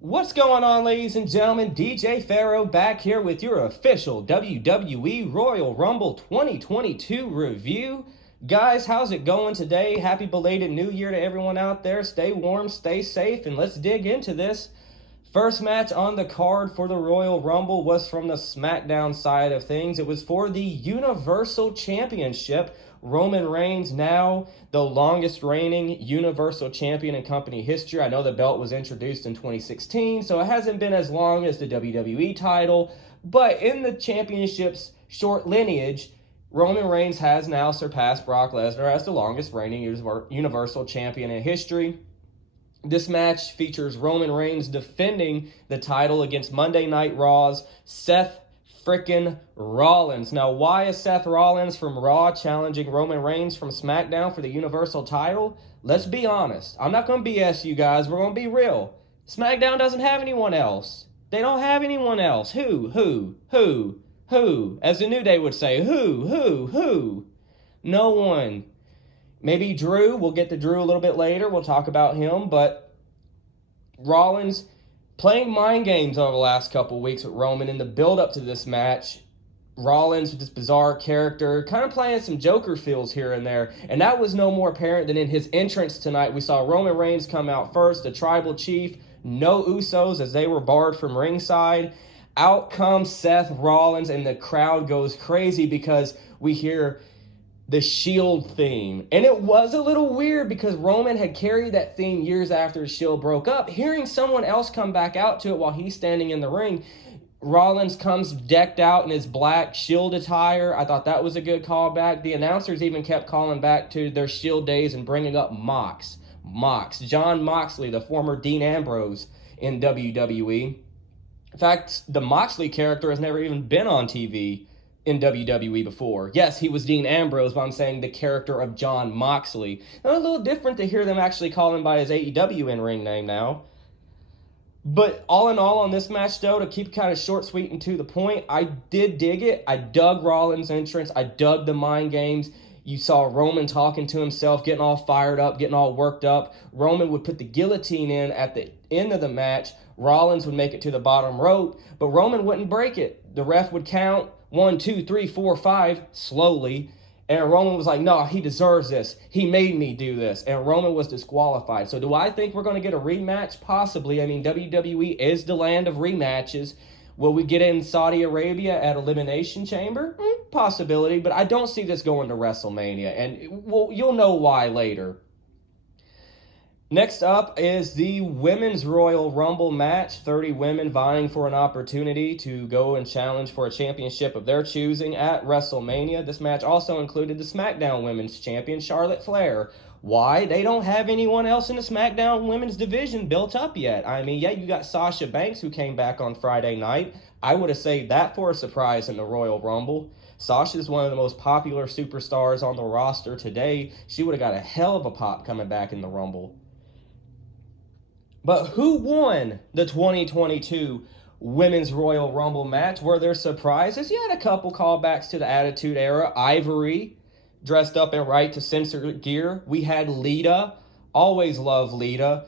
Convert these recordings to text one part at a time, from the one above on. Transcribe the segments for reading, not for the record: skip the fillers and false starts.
What's going on, ladies and gentlemen? DJ Pharaoh back here with your official WWE Royal Rumble 2022 review. Guys, how's it going today? Happy belated New Year to everyone out there. Stay warm, stay safe, and let's dig into this. First match on the card for the Royal Rumble was from the SmackDown side of things. It was for the Universal Championship. Roman Reigns, now the longest reigning Universal Champion in company history. I know the belt was introduced in 2016, so it hasn't been as long as the WWE title, but in the championship's short lineage, Roman Reigns has now surpassed Brock Lesnar as the longest reigning Universal Champion in history. This match features Roman Reigns defending the title against Monday Night Raw's Seth frickin' Rollins. Now, why is Seth Rollins from Raw challenging Roman Reigns from SmackDown for the Universal title? Let's be honest. I'm not going to BS you guys. We're going to be real. SmackDown doesn't have anyone else. They don't have anyone else. Who? As the New Day would say, who? No one. Maybe Drew. We'll get to Drew a little bit later. We'll talk about him. But Rollins playing mind games over the last couple of weeks with Roman in the build-up to this match. Rollins with this bizarre character, kind of playing some Joker feels here and there. And that was no more apparent than in his entrance tonight. We saw Roman Reigns come out first, the Tribal Chief, no Usos as they were barred from ringside. Out comes Seth Rollins, and the crowd goes crazy because we hear the Shield theme. And it was a little weird because Roman had carried that theme years after the Shield broke up. Hearing someone else come back out to it while he's standing in the ring, Rollins comes decked out in his black Shield attire. I thought that was a good callback. The announcers even kept calling back to their Shield days and bringing up Mox. John Moxley, the former Dean Ambrose in WWE. In fact, the Moxley character has never even been on TV in WWE before. Yes, he was Dean Ambrose, but I'm saying the character of John Moxley. And a little different to hear them actually call him by his AEW in-ring name now. But all in all on this match, though, to keep it kind of short, sweet, and to the point, I did dig it. I dug Rollins' entrance. I dug the mind games. You saw Roman talking to himself, getting all fired up, getting all worked up. Roman would put the guillotine in at the end of the match. Rollins would make it to the bottom rope, but Roman wouldn't break it. The ref would count 1, 2, 3, 4, 5 slowly. And Roman was like, no, he deserves this. He made me do this. And Roman was disqualified. So do I think we're going to get a rematch? Possibly. I mean, WWE is the land of rematches. Will we get it in Saudi Arabia at Elimination Chamber? Possibility. But I don't see this going to WrestleMania. And you'll know why later. Next up is the Women's Royal Rumble match. 30 women vying for an opportunity to go and challenge for a championship of their choosing at WrestleMania. This match also included the SmackDown Women's Champion, Charlotte Flair. Why? They don't have anyone else in the SmackDown Women's division built up yet. I mean, yeah, you got Sasha Banks who came back on Friday night. I would have saved that for a surprise in the Royal Rumble. Sasha is one of the most popular superstars on the roster today. She would have got a hell of a pop coming back in the Rumble. But who won the 2022 Women's Royal Rumble match? Were there surprises? You had a couple callbacks to the Attitude Era. Ivory, dressed up in right to censor gear. We had Lita. Always love Lita.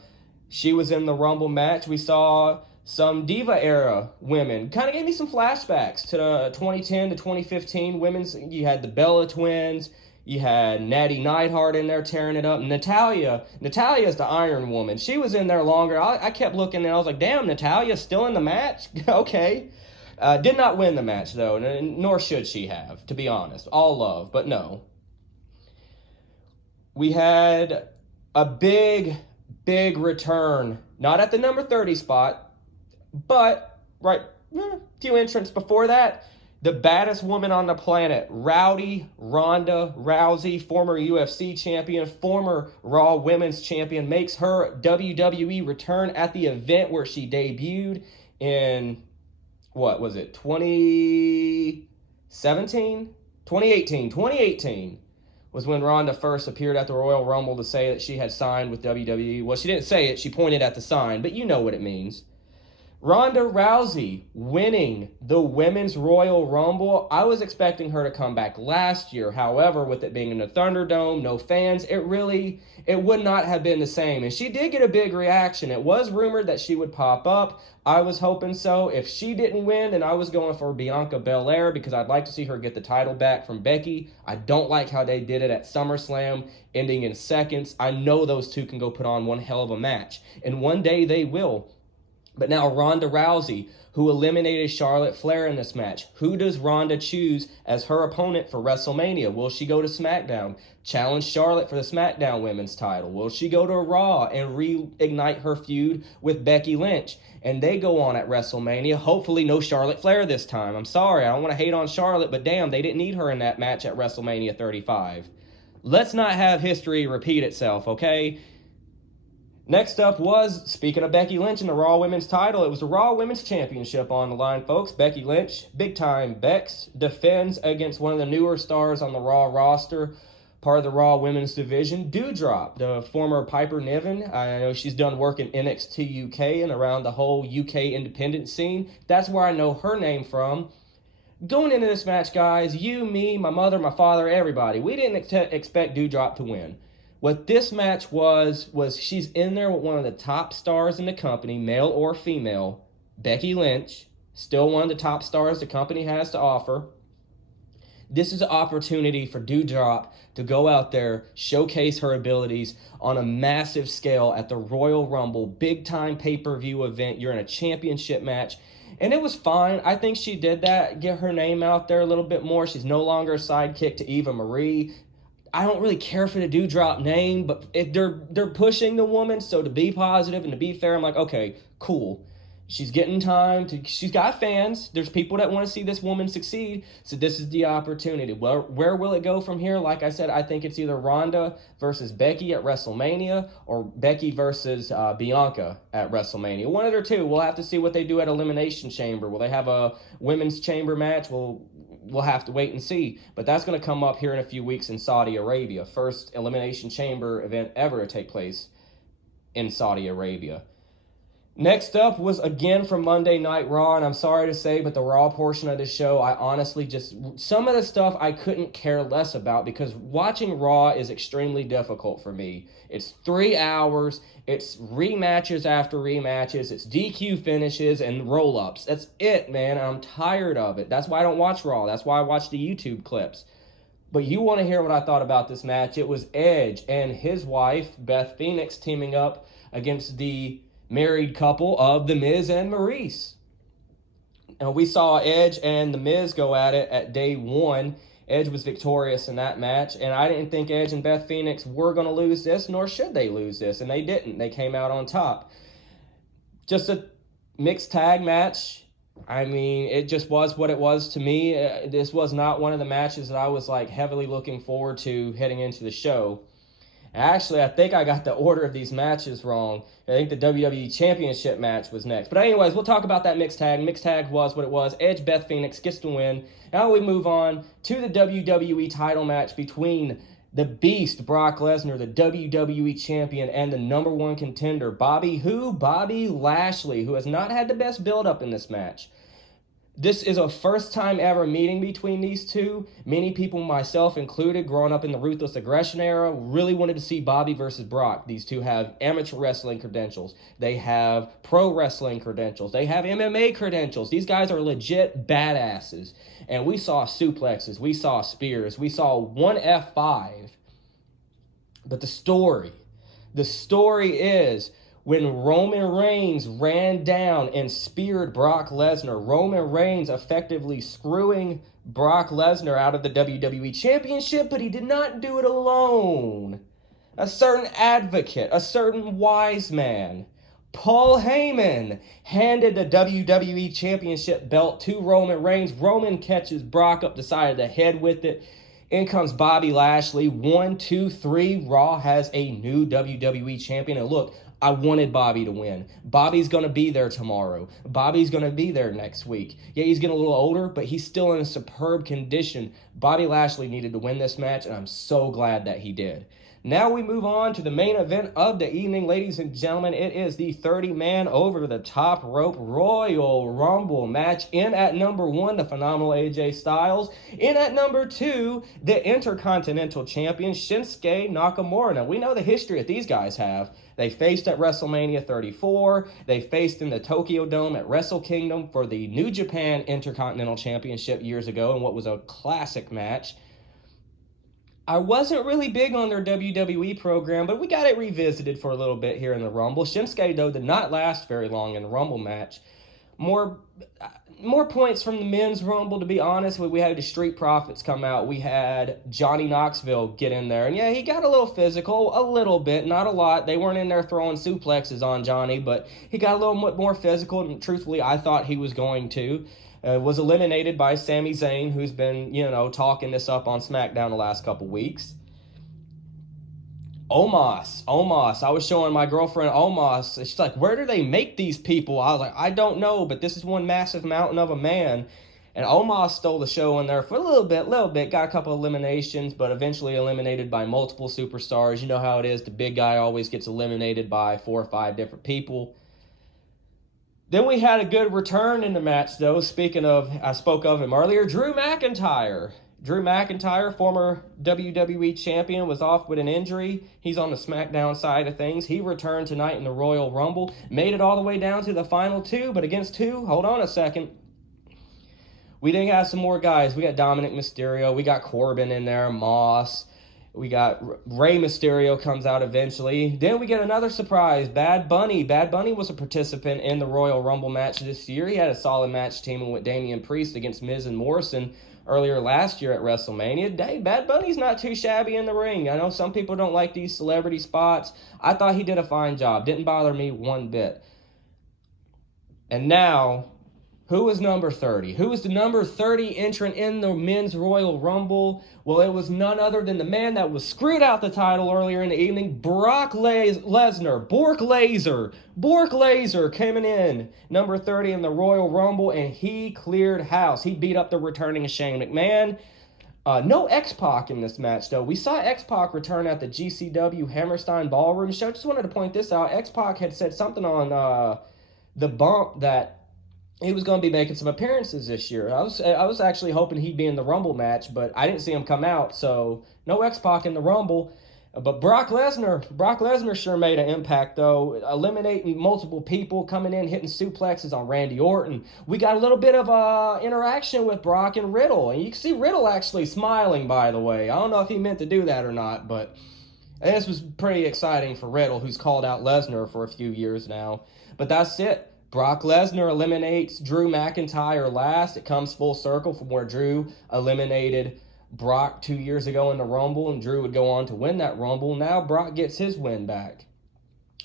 She was in the Rumble match. We saw some Diva Era women. Kind of gave me some flashbacks to the 2010 to 2015 women's. You had the Bella Twins. You had Natty Neidhart in there tearing it up. Natalya's the Iron Woman. She was in there longer. I kept looking and I was like, damn, Natalya's still in the match? Okay. Did not win the match, though, nor should she have, to be honest. All love, but no. We had a big return. Not at the number 30 spot, but right, a few entrants before that. The baddest woman on the planet, Ronda Rousey, former UFC champion, former Raw Women's champion, makes her WWE return at the event where she debuted in, 2017? 2018 was when Ronda first appeared at the Royal Rumble to say that she had signed with WWE. Well, she didn't say it, she pointed at the sign, but you know what it means. Ronda Rousey winning the Women's Royal Rumble. I was expecting her to come back last year. However, with it being in the Thunderdome, no fans, it would not have been the same. And she did get a big reaction. It was rumored that she would pop up. I was hoping so. If she didn't win, then I was going for Bianca Belair because I'd like to see her get the title back from Becky. I don't like how they did it at SummerSlam, ending in seconds. I know those two can go put on one hell of a match. And one day they will. But now Ronda Rousey, who eliminated Charlotte Flair in this match. Who does Ronda choose as her opponent for WrestleMania? Will she go to SmackDown, challenge Charlotte for the SmackDown Women's title? Will she go to Raw and reignite her feud with Becky Lynch? And they go on at WrestleMania. Hopefully no Charlotte Flair this time. I'm sorry, I don't want to hate on Charlotte, but damn, they didn't need her in that match at WrestleMania 35. Let's not have history repeat itself, okay? Next up was, speaking of Becky Lynch and the Raw Women's title, it was the Raw Women's Championship on the line, folks. Becky Lynch, big time Bex, defends against one of the newer stars on the Raw roster, part of the Raw Women's division, Doudrop, the former Piper Niven. I know she's done work in NXT UK and around the whole UK independent scene. That's where I know her name from. Going into this match, guys, you, me, my mother, my father, everybody, we didn't expect Doudrop to win. What this match was she's in there with one of the top stars in the company, male or female, Becky Lynch, still one of the top stars the company has to offer. This is an opportunity for Doudrop to go out there, showcase her abilities on a massive scale at the Royal Rumble, big-time pay-per-view event. You're in a championship match. And it was fine. I think she did that, get her name out there a little bit more. She's no longer a sidekick to Eva Marie. I don't really care for the Doudrop name, but if they're pushing the woman, so to be positive and to be fair, I'm like, okay, cool. She's getting time she's got fans. There's people that want to see this woman succeed, so this is the opportunity. Where will it go from here? Like I said, I think it's either Ronda versus Becky at WrestleMania or Becky versus Bianca at WrestleMania. One of the two. We'll have to see what they do at Elimination Chamber. Will they have a women's chamber match? We'll have to wait and see. But that's going to come up here in a few weeks in Saudi Arabia. First Elimination Chamber event ever to take place in Saudi Arabia. Next up was again from Monday Night Raw, and I'm sorry to say, but the Raw portion of the show, I honestly some of the stuff I couldn't care less about because watching Raw is extremely difficult for me. It's 3 hours, it's rematches after rematches, it's DQ finishes and roll-ups. That's it, man. I'm tired of it. That's why I don't watch Raw. That's why I watch the YouTube clips. But you want to hear what I thought about this match. It was Edge and his wife, Beth Phoenix, teaming up against the married couple of The Miz and Maurice. Now, we saw Edge and The Miz go at it at day one. Edge was victorious in that match, and I didn't think Edge and Beth Phoenix were going to lose this, nor should they lose this, and they didn't. They came out on top. Just a mixed tag match. I mean, it just was what it was to me. This was not one of the matches that I was like heavily looking forward to heading into the show. Actually, I think I got the order of these matches wrong. I think the WWE Championship match was next. But anyways, we'll talk about that mixed tag. Mixed tag was what it was. Edge, Beth Phoenix gets to win. Now we move on to the WWE title match between the Beast, Brock Lesnar, the WWE Champion, and the number one contender, Bobby Lashley, who has not had the best build-up in this match. This is a first time ever meeting between these two. Many people, myself included, growing up in the Ruthless Aggression era, really wanted to see Bobby versus Brock. These two have amateur wrestling credentials. They have pro wrestling credentials. They have MMA credentials. These guys are legit badasses. And we saw suplexes. We saw spears. We saw one F5. But the story is, when Roman Reigns ran down and speared Brock Lesnar, Roman Reigns effectively screwing Brock Lesnar out of the WWE Championship, but he did not do it alone. A certain advocate, a certain wise man, Paul Heyman, handed the WWE Championship belt to Roman Reigns. Roman catches Brock up the side of the head with it. In comes Bobby Lashley. 1, 2, 3. Raw has a new WWE champion. And look, I wanted Bobby to win. Bobby's going to be there tomorrow. Bobby's going to be there next week. Yeah, he's getting a little older, but he's still in a superb condition. Bobby Lashley needed to win this match, and I'm so glad that he did. Now we move on to the main event of the evening, ladies and gentlemen. It is the 30-man over the top rope Royal Rumble match. In at number 1, the phenomenal AJ Styles. In at number 2, the Intercontinental Champion Shinsuke Nakamura. Now we know the history that these guys have. They faced at WrestleMania 34. They faced in the Tokyo Dome at Wrestle Kingdom for the New Japan Intercontinental Championship years ago in what was a classic match. I wasn't really big on their WWE program, but we got it revisited for a little bit here in the Rumble. Shinsuke, though, did not last very long in the Rumble match. More points from the men's Rumble, to be honest. We had the Street Profits come out. We had Johnny Knoxville get in there. And yeah, he got a little physical, a little bit, not a lot. They weren't in there throwing suplexes on Johnny, but he got a little bit more physical, and truthfully, I thought he was going to. Was eliminated by Sami Zayn, who's been, talking this up on SmackDown the last couple weeks. Omos. I was showing my girlfriend Omos. She's like, where do they make these people? I was like, I don't know, but this is one massive mountain of a man. And Omos stole the show in there for a little bit. Got a couple eliminations, but eventually eliminated by multiple superstars. You know how it is. The big guy always gets eliminated by 4 or 5 different people. Then we had a good return in the match, though. Speaking of, I spoke of him earlier, Drew McIntyre. Drew McIntyre, former WWE champion, was off with an injury. He's on the SmackDown side of things. He returned tonight in the Royal Rumble. Made it all the way down to the final 2, but against 2, hold on a second. We did have some more guys. We got Dominic Mysterio. We got Corbin in there, Moss. We got Rey Mysterio comes out eventually. Then we get another surprise, Bad Bunny. Bad Bunny was a participant in the Royal Rumble match this year. He had a solid match teaming with Damian Priest against Miz and Morrison earlier last year at WrestleMania. Bad Bunny's not too shabby in the ring. I know some people don't like these celebrity spots. I thought he did a fine job. Didn't bother me one bit. And now, who is number 30? Who is the number 30 entrant in the men's Royal Rumble? Well, it was none other than the man that was screwed out the title earlier in the evening, Brock Lesnar. Bork Laser coming in, number 30 in the Royal Rumble, and he cleared house. He beat up the returning Shane McMahon. No X-Pac in this match, though. We saw X-Pac return at the GCW Hammerstein Ballroom show. Just wanted to point this out. X-Pac had said something on the bump that he was going to be making some appearances this year. I was actually hoping he'd be in the Rumble match, but I didn't see him come out, so no X-Pac in the Rumble. But Brock Lesnar sure made an impact, though, eliminating multiple people, coming in, hitting suplexes on Randy Orton. We got a little bit of interaction with Brock and Riddle, and you can see Riddle actually smiling, by the way. I don't know if he meant to do that or not, but this was pretty exciting for Riddle, who's called out Lesnar for a few years now. But that's it. Brock Lesnar eliminates Drew McIntyre last. It comes full circle from where Drew eliminated Brock 2 years ago in the Rumble, and Drew would go on to win that Rumble. Now Brock gets his win back.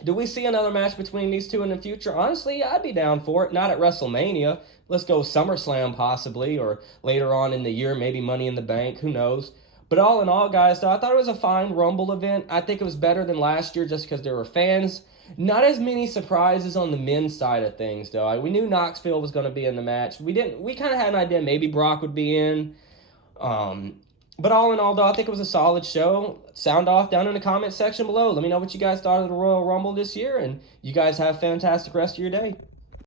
Do we see another match between these two in the future? Honestly, I'd be down for it. Not at WrestleMania. Let's go SummerSlam possibly, or later on in the year, maybe Money in the Bank. Who knows? But all in all, guys, so I thought it was a fine Rumble event. I think it was better than last year just because there were fans. Not as many surprises on the men's side of things, though. We knew Knoxville was going to be in the match. We kind of had an idea maybe Brock would be in. But all in all, though, I think it was a solid show. Sound off down in the comment section below. Let me know what you guys thought of the Royal Rumble this year, and you guys have a fantastic rest of your day.